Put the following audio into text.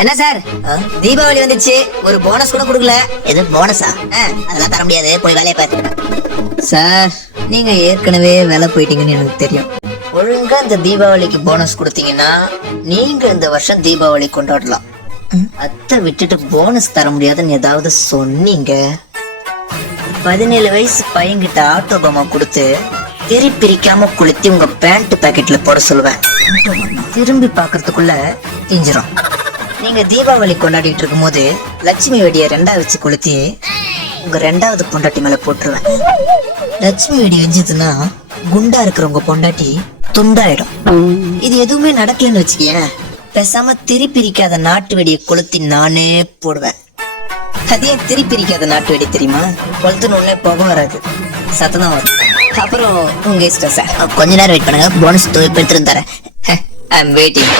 என்ன சார், தீபாவளி வந்துச்சு, ஒரு போனஸ் கூட கொடுக்கல. எது போனஸா? அதெல்லாம் தர முடியாது, போய் வேலையை பாரு. சார், நீங்க ஏற்கனவே வேலை போயிட்டீங்கன்னு எனக்கு தெரியும். ஒழுங்கா இந்த தீபாவளிக்கு போனஸ் கொடுத்தீங்கன்னா நீங்க இந்த வருஷம் தீபாவளி கொண்டாடலாம். அத்தை விட்டுட்டு போனஸ் தர முடியாதுன்னு ஏதாவது சொன்னீங்க, 17 வயசு பையன்கிட்ட ஆட்டோ பொம்மை கொடுத்து திரி பிரிக்காம கொளுத்தி உங்க பேண்ட் பாக்கெட்ல போட சொல்லுவேன். திரும்பி பாக்குறதுக்குள்ள தீஞ்சிரும். நீங்க தீபாவளி கொண்டாடிட்டு இருக்கும் போது லட்சுமி வெடிய 2ஆ வச்சு கொளுத்தி உங்க 2வது பொண்டாட்டி மேல போட்டுருவேன். லட்சுமி வெடி வெஞ்சதுன்னா குண்டா இருக்கிற உங்க பொண்டாட்டி துண்டாயிடும். இது எதுவுமே நடக்கலன்னு வச்சுக்கேன், பேசாம திரி பிரிக்காத நாட்டு வெடியை கொளுத்தி நானே போடுவேன். அதே திரி பிரிக்காத நாட்டு வெடி தெரியுமா? கொளுத்துனே போக வராது, சத்தம் வரும். அப்புறம் உங்க இஷ்டம் சார். கொஞ்ச நேரம் வெயிட் பண்ணுங்க, போனஸ் எடுத்துட்டு தரேன். ஐ அம் வெயிட்டிங்.